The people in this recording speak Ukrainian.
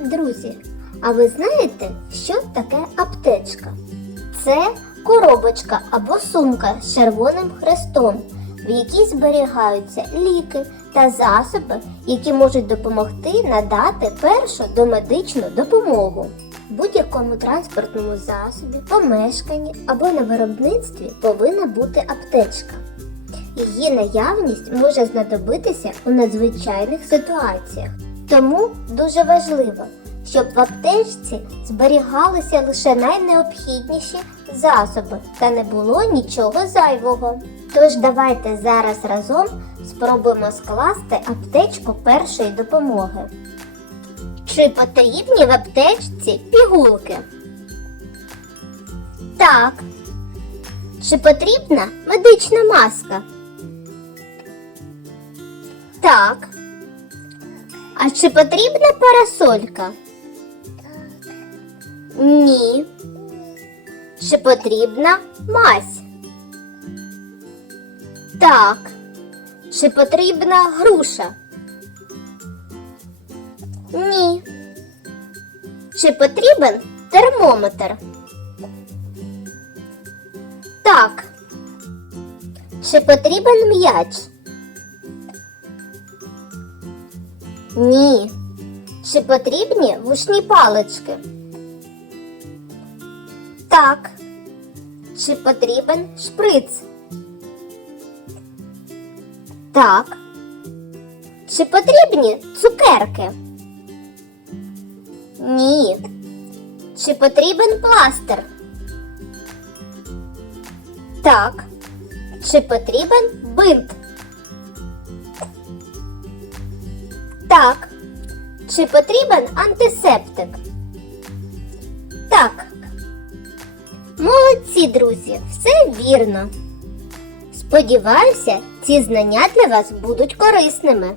Друзі, а ви знаєте, що таке аптечка? Це коробочка або сумка з червоним хрестом, в якій зберігаються ліки та засоби, які можуть допомогти надати першу домедичну допомогу. Будь-якому транспортному засобі, помешканні або на виробництві повинна бути аптечка. Її наявність може знадобитися у надзвичайних ситуаціях. Тому дуже важливо, щоб в аптечці зберігалися лише найнеобхідніші засоби та не було нічого зайвого. Тож давайте зараз разом спробуємо скласти аптечку першої допомоги. Чи потрібні в аптечці пігулки? Так. Чи потрібна медична маска? Так. А чи потрібна парасолька? Так. Ні. Чи потрібна мазь? Так. Чи потрібна груша? Ні. Чи потрібен термометр? Так. Чи потрібен м'яч? Ні. Чи потрібні вушні палички? Так. Чи потрібен шприц? Так. Чи потрібні цукерки? Ні. Чи потрібен пластир? Так. Чи потрібен бинт? Так. Чи потрібен антисептик? Так. Молодці, друзі, все вірно. Сподіваюся, ці знання для вас будуть корисними.